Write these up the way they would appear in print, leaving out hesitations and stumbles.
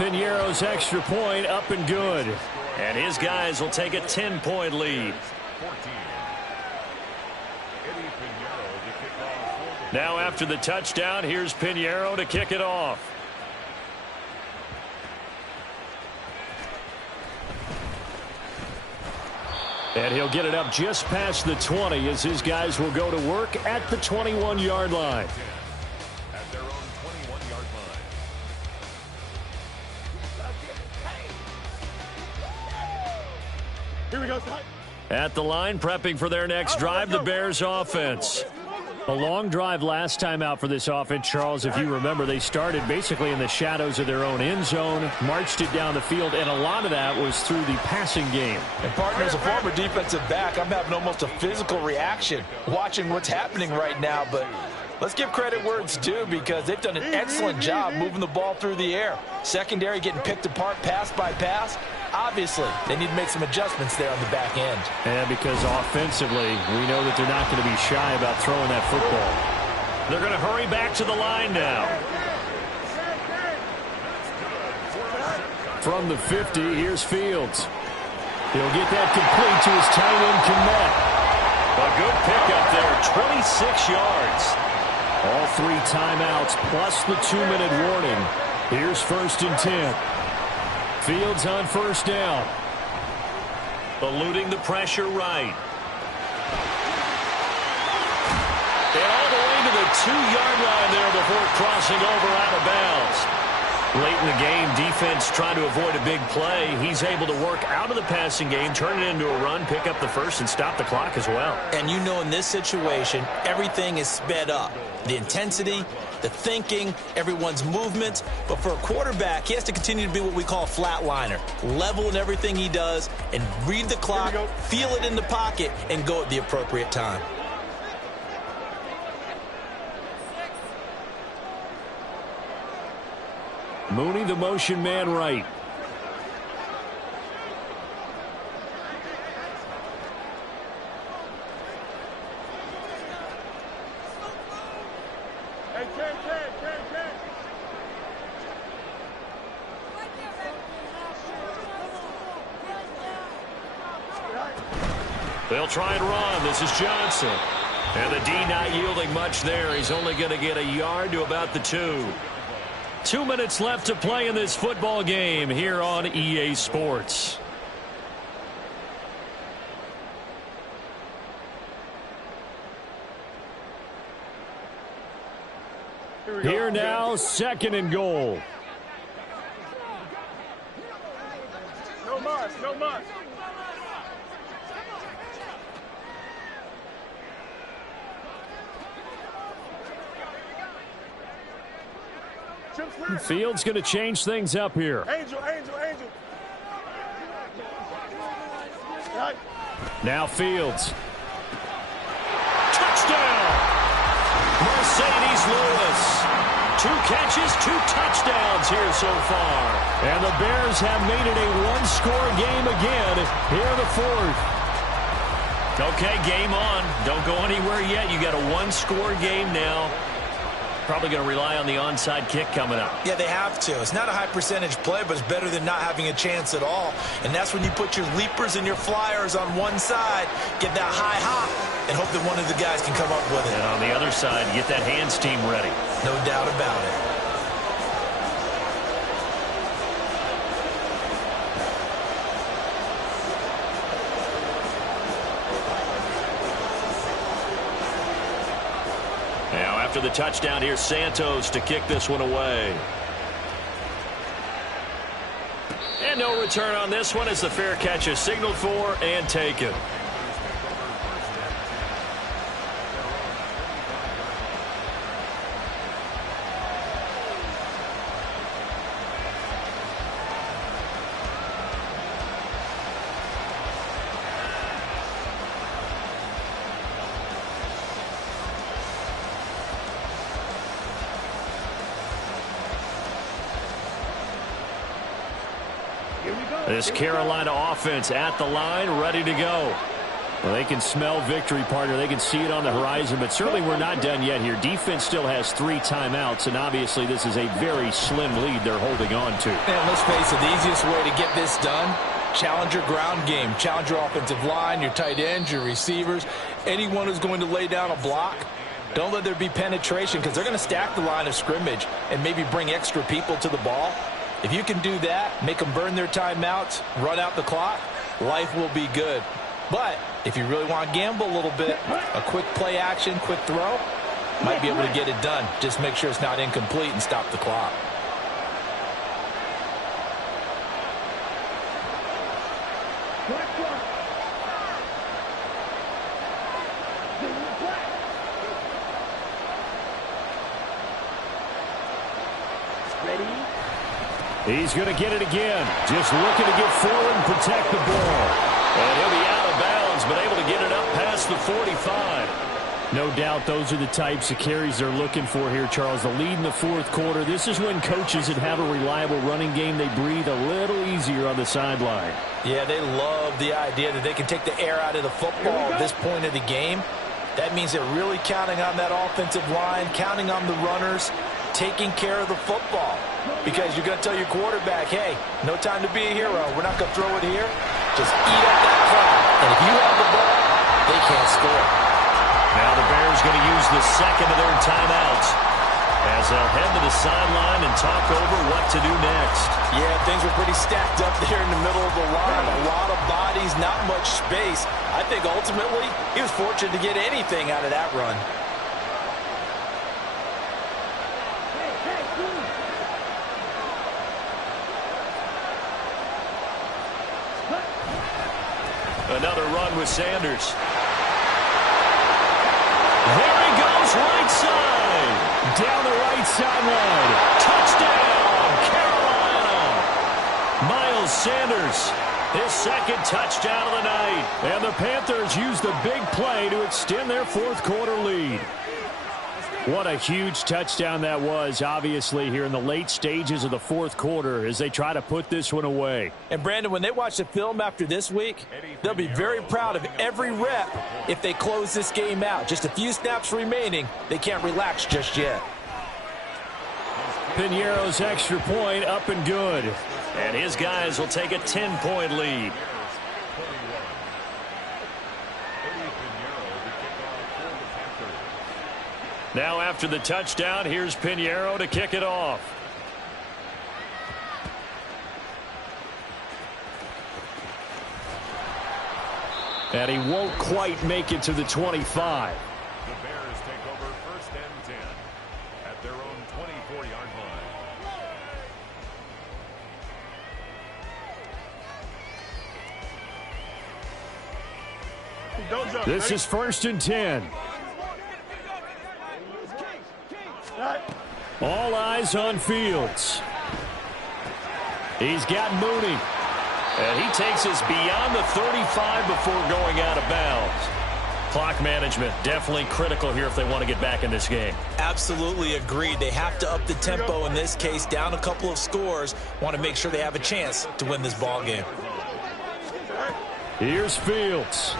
Piñeiro's extra point up and good. And his guys will take a 10-point lead. Now after the touchdown, here's Piñeiro to kick it off. And he'll get it up just past the 20 as his guys will go to work at the 21-yard line. At their own 21-yard line. Here we go. At the line, prepping for their next drive, the Bears offense. A long drive last time out for this offense, Charles. If you remember, they started basically in the shadows of their own end zone, marched it down the field, and a lot of that was through the passing game. And partner, as a former defensive back, I'm having almost a physical reaction watching what's happening right now. But let's give credit where it's due because they've done an excellent job moving the ball through the air. Secondary getting picked apart pass by pass. Obviously, they need to make some adjustments there on the back end. And because offensively, we know that they're not going to be shy about throwing that football. They're going to hurry back to the line now. From the 50, here's Fields. He'll get that complete to his tight end, Kmet. A good pickup there, 26 yards. All 3 timeouts plus the 2-minute warning. Here's 1st and 10. Fields on 1st down. Eluding the pressure right. And all the way to the 2-yard line there before crossing over out of bounds. Late in the game, defense trying to avoid a big play. He's able to work out of the passing game, turn it into a run, pick up the first, and stop the clock as well. And you know in this situation, everything is sped up. The intensity, the thinking, everyone's movements. But for a quarterback, he has to continue to be what we call a flatliner. Level in everything he does and read the clock, feel it in the pocket, and go at the appropriate time. Mooney, the motion man right. They'll try and run. This is Johnson. And the D not yielding much there. He's only going to get a yard to about the 2. 2 minutes left to play in this football game here on EA Sports. Here now, 2nd and goal. No muss, no muss. Fields going to change things up here. Angel. Now Fields. Touchdown! Mercedes Lewis. 2 catches, 2 touchdowns here so far. And the Bears have made it a 1-score game again here in the 4th. Okay, game on. Don't go anywhere yet. You got a 1-score game now. Probably going to rely on the onside kick coming up. Yeah, they have to. It's not a high percentage play, but it's better than not having a chance at all. And that's when you put your leapers and your flyers on one side, get that high hop, and hope that one of the guys can come up with it. And on the other side, get that hands team ready. No doubt about it. After the touchdown, here's Santos to kick this one away. And no return on this one as the fair catch is signaled for and taken. This Carolina offense at the line, ready to go. Well, they can smell victory, partner. They can see it on the horizon, but certainly we're not done yet here. Defense still has 3 timeouts, and obviously this is a very slim lead they're holding on to. And let's face it, the easiest way to get this done, challenge your ground game. Challenge your offensive line, your tight ends, your receivers, anyone who's going to lay down a block. Don't let there be penetration because they're going to stack the line of scrimmage and maybe bring extra people to the ball. If you can do that, make them burn their timeouts, run out the clock, life will be good. But if you really want to gamble a little bit, a quick play action, quick throw, might be able to get it done. Just make sure it's not incomplete and stop the clock. He's going to get it again. Just looking to get forward and protect the ball. And he'll be out of bounds, but able to get it up past the 45. No doubt those are the types of carries they're looking for here, Charles. The lead in the fourth quarter. This is when coaches that have a reliable running game, they breathe a little easier on the sideline. Yeah, they love the idea that they can take the air out of the football at this point of the game. That means they're really counting on that offensive line, counting on the runners, taking care of the football. Because you're going to tell your quarterback, hey, no time to be a hero. We're not going to throw it here. Just eat up that clock. And if you have the ball, they can't score. Now the Bears going to use the second of their timeouts as they'll head to the sideline and talk over what to do next. Yeah, things were pretty stacked up there in the middle of the line. A lot of bodies, not much space. I think ultimately he was fortunate to get anything out of that run. Another run with Sanders. There he goes, right side. Down the right sideline. Touchdown, Carolina. Miles Sanders, his second touchdown of the night. And the Panthers use the big play to extend their fourth quarter lead. What a huge touchdown that was, obviously, here in the late stages of the fourth quarter as they try to put this one away. And, Brandon, when they watch the film after this week, they'll be very proud of every rep if they close this game out. Just a few snaps remaining. They can't relax just yet. Piñeiro's extra point up and good. And his guys will take a 10-point lead. Now after the touchdown, here's Piñeiro to kick it off. And he won't quite make it to the 25. The Bears take over first and 10 at their own 24-yard line. This is first and 10. All eyes on Fields. He's got Mooney. And he takes us beyond the 35 before going out of bounds. Clock management definitely critical here if they want to get back in this game. Absolutely agreed. They have to up the tempo in this case, down a couple of scores. Want to make sure they have a chance to win this ball game. Here's Fields.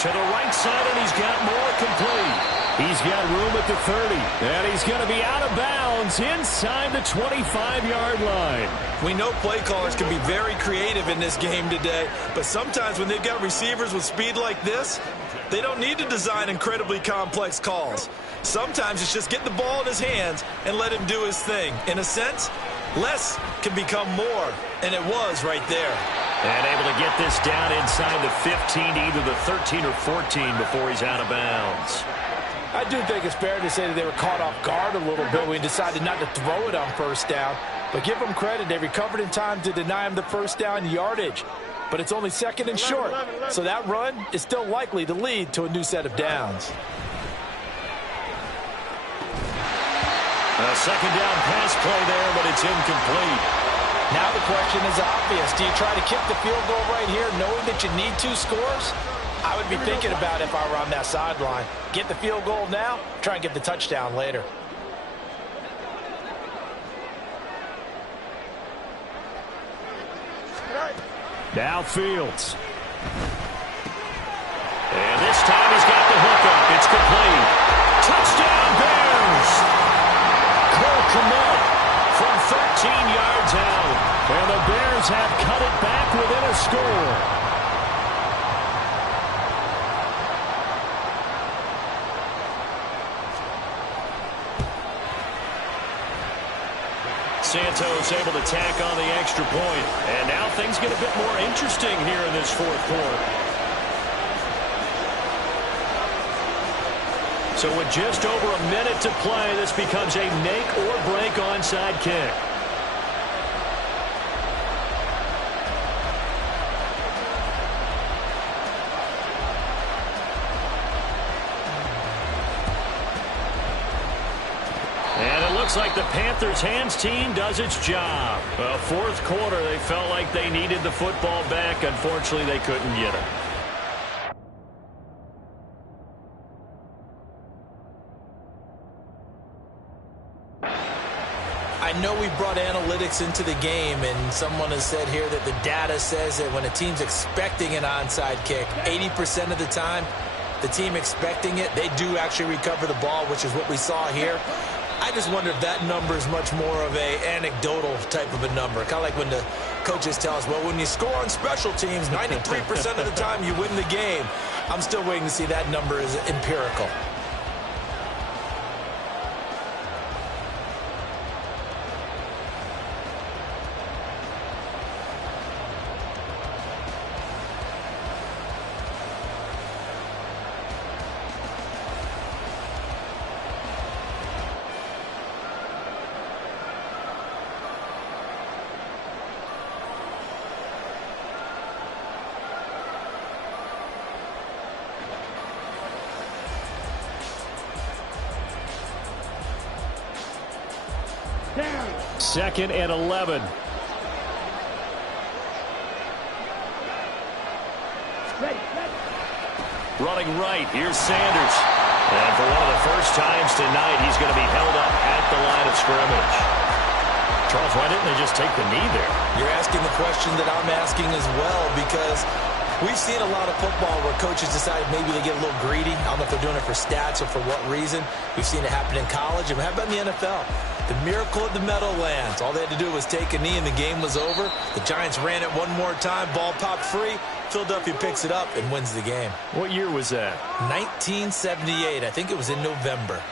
To the right side, and he's got more complete. He's got room at the 30, and he's going to be out of bounds inside the 25-yard line. We know play callers can be very creative in this game today, but sometimes when they've got receivers with speed like this, they don't need to design incredibly complex calls. Sometimes it's just get the ball in his hands and let him do his thing. In a sense, less can become more, and it was right there. And able to get this down inside the 15 to either the 13 or 14 before he's out of bounds. I do think it's fair to say that they were caught off guard a little bit when he decided not to throw it on first down. But give them credit. They recovered in time to deny him the first down yardage. But it's only second and short. So that run is still likely to lead to a new set of downs. A second down pass play there, but it's incomplete. Now the question is obvious. Do you try to kick the field goal right here knowing that you need 2 scores? I would be thinking about it if I were on that sideline. Get the field goal now, try and get the touchdown later. Now Fields. And this time he's got the hook up. It's complete. Touchdown, Bears! Cole Kmet from 13 yards out. And the Bears have cut it back within a score. Santos able to tack on the extra point. And now things get a bit more interesting here in this fourth quarter. So with just over a minute to play, this becomes a make or break onside kick. Looks like the Panthers' hands team does its job. Well, fourth quarter, they felt like they needed the football back. Unfortunately, they couldn't get it. I know we brought analytics into the game, and someone has said here that the data says that when a team's expecting an onside kick, 80% of the time, the team expecting it, they do actually recover the ball, which is what we saw here. I just wonder if that number is much more of a anecdotal type of a number. Kind of like when the coaches tell us, well, when you score on special teams, 93% of the time you win the game. I'm still waiting to see that number is empirical. Second and 11. Running right, here's Sanders. And for one of the first times tonight, he's going to be held up at the line of scrimmage. Charles, why didn't they just take the knee there? You're asking the question that I'm asking as well, because we've seen a lot of football where coaches decide maybe they get a little greedy. I don't know if they're doing it for stats or for what reason. We've seen it happen in college, and how about in the NFL? The miracle of the Meadowlands. All they had to do was take a knee, and the game was over. The Giants ran it one more time. Ball popped free. Philadelphia picks it up and wins the game. What year was that? 1978. I think it was in November.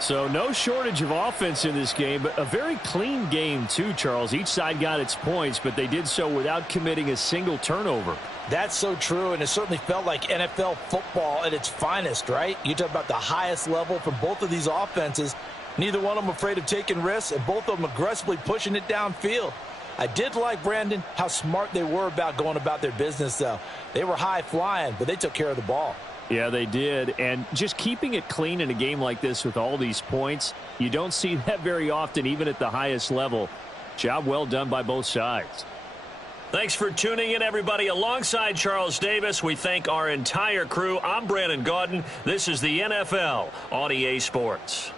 So no shortage of offense in this game, but a very clean game too, Charles. Each side got its points, but they did so without committing a single turnover. That's so true, and it certainly felt like NFL football at its finest, right? You talk about the highest level from both of these offenses. Neither one of them afraid of taking risks, and both of them aggressively pushing it downfield. I did like, Brandon, how smart they were about going about their business, though. They were high-flying, but they took care of the ball. Yeah, they did. And just keeping it clean in a game like this with all these points, you don't see that very often, even at the highest level. Job well done by both sides. Thanks for tuning in, everybody. Alongside Charles Davis, we thank our entire crew. I'm Brandon Gaudin. This is the NFL on EA Sports.